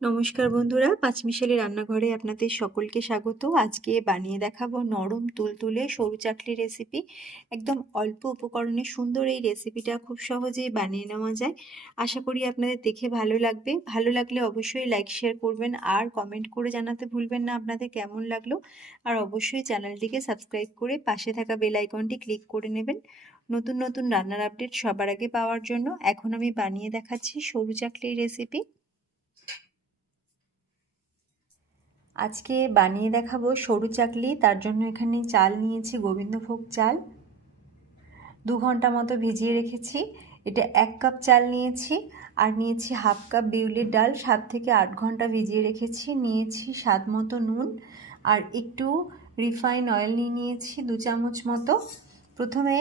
নমস্কার বন্ধুরা, পাঁচমিশালি রান্নাঘরে আপনাদের সকলকে স্বাগত। আজকে বানিয়ে দেখাবো নরম তুলতুলে সরু চাকলি রেসিপি একদম অল্প উপকরণে সুন্দর এই রেসিপিটা খুব সহজেই বানিয়ে নেওয়া যায়। আশা করি আপনাদের দেখে ভালো লাগবে। ভালো লাগলে অবশ্যই লাইক শেয়ার করবেন আর কমেন্ট করে জানাতে ভুলবেন না আপনাদের কেমন লাগল। আর অবশ্যই চ্যানেলটিকে সাবস্ক্রাইব করে পাশে থাকা বেল আইকনটি ক্লিক করে নেবেন। নতুন নতুন রান্নার আপডেট সবার আগে পাওয়ার জন্য এখন আমি বানিয়ে দেখাচ্ছি সরু চাকলির রেসিপি আজকে বানিয়ে দেখাবো সরু চাকলি, তার জন্য এখানে চাল নিয়েছি, গোবিন্দভোগ চাল। দু ঘণ্টা মতো ভিজিয়ে রেখেছি। এটা এক কাপ চাল নিয়েছি আর নিয়েছি হাফ কাপ বিউলির ডাল। সাত থেকে আট ঘণ্টা ভিজিয়ে রেখেছি। নিয়েছি স্বাদ মতো নুন আর একটু রিফাইন অয়েল নিয়ে নিয়েছি, দু চামচ মতো। প্রথমে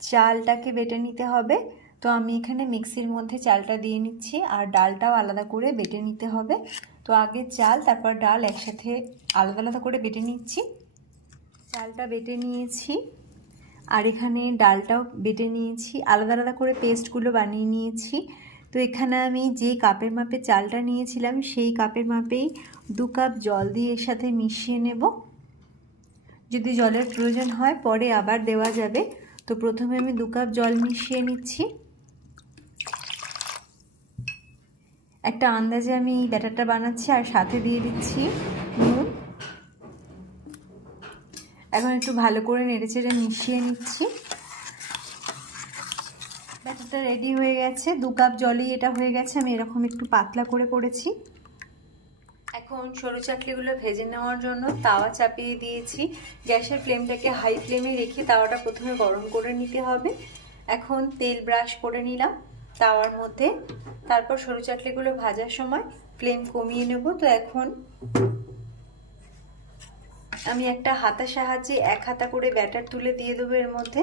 চালটাকে বেটে নিতে হবে। তো আমি এখানে মিক্সির মধ্যে চালটা দিয়ে নিচ্ছি আর ডালটাও আলাদা করে বেটে নিতে হবে। তো আগে চাল, তারপর ডাল একসাথে আলাদা আলাদা করে বেটে নিচ্ছি। চালটা বেটে নিয়েছি। আর এখানে ডালটাও বেটে নিয়েছি। আলাদা আলাদা করে পেস্টগুলো বানিয়ে নিয়েছি। তো এখানে আমি যে কাপের মাপে চালটা নিয়েছিলাম, সেই কাপের মাপেই দু কাপ জল দিয়ে এর সাথে মিশিয়ে নেব। যদি জলের প্রয়োজন হয়, পরে আবার দেওয়া যাবে। তো প্রথমে আমি দু কাপ জল মিশিয়ে নিচ্ছি। একটা আন্দাজে আমি ব্যাটারটা বানাচ্ছি আর সাথে দিয়ে দিচ্ছি নুন। এখন একটু ভালো করে নেড়েচেড়ে মিশিয়ে নিচ্ছি। ব্যাটারটা রেডি হয়ে গেছে। দু কাপ জলেই এটা হয়ে গেছে। আমি এরকম একটু পাতলা করে করেছি। এখন সরু চাকলিগুলো ভেজে নেওয়ার জন্য তাওয়া চাপিয়ে দিয়েছি। গ্যাসের ফ্লেমটাকে হাই ফ্লেমে রেখে তাওয়াটা প্রথমে গরম করে নিতে হবে। এখন তেল ব্রাশ করে নিলাম। তাওয়ার মধ্যে। তারপর সরু চাটলিগুলো ভাজার সময় ফ্লেম কমিয়ে নেব। তো এখন আমি একটা হাতা সাহায্যে এক হাতা করে ব্যাটার তুলে দিয়ে দেবো এর মধ্যে।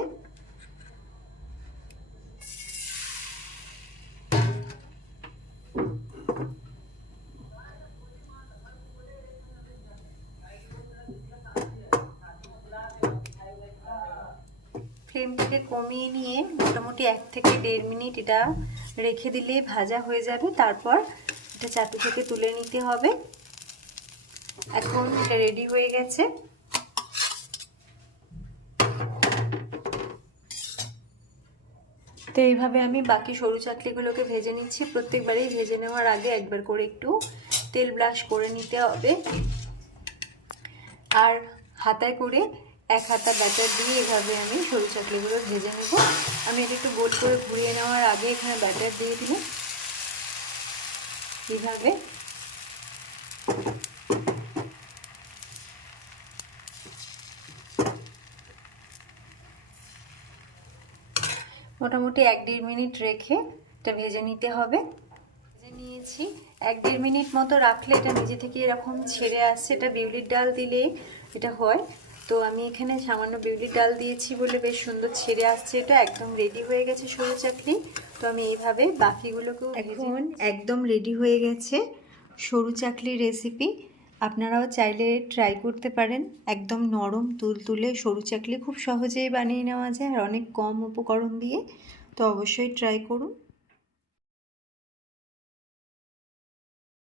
ফ্লেমটাকে কমিয়ে নিয়ে মোটামুটি এক থেকে দেড় মিনিট এটা রেখে দিলেই ভাজা হয়ে যাবে। তারপর এটা চাটু থেকে তুলে নিতে হবে। এখন এটা রেডি হয়ে গেছে। তো এইভাবে আমি বাকি সরু চাটলিগুলোকে ভেজে নিচ্ছি। প্রত্যেকবারেই ভেজে নেওয়ার আগে একবার করে একটু তেল ব্রাশ করে নিতে হবে। আর হাতায় করে এক হাতা ব্যাটার দিয়ে এভাবে আমি সরু চাকলিগুলো ভেজে নেব। আমি এটা একটু গোল করে ঘুরিয়ে নেওয়ার আগে এখানে ব্যাটার দিয়ে দিব। এইভাবে মোটামুটি এক দেড় মিনিট রেখে এটা ভেজে নিতে হবে। ভেজে নিয়েছি। এক দেড় মিনিট মতো রাখলে এটা নিজে থেকে এরকম ছেড়ে আসছে। এটা বিউলির ডাল দিলে এটা হয়। তো আমি এখানে সামান্য বিউলি ডাল দিয়েছি বলে বেশ সুন্দর ছেড়ে আসছে। এটা একদম রেডি হয়ে গেছে সরু চাকলি তো আমি এইভাবে বাকিগুলোকেও এখন একদম রেডি হয়ে গেছে সরু চাকলি রেসিপি আপনারাও চাইলে ট্রাই করতে পারেন। একদম নরম তুলতুলে সরু চাকলি খুব সহজেই বানিয়ে নেওয়া যায় আর অনেক কম উপকরণ দিয়ে। তো অবশ্যই ট্রাই করুন।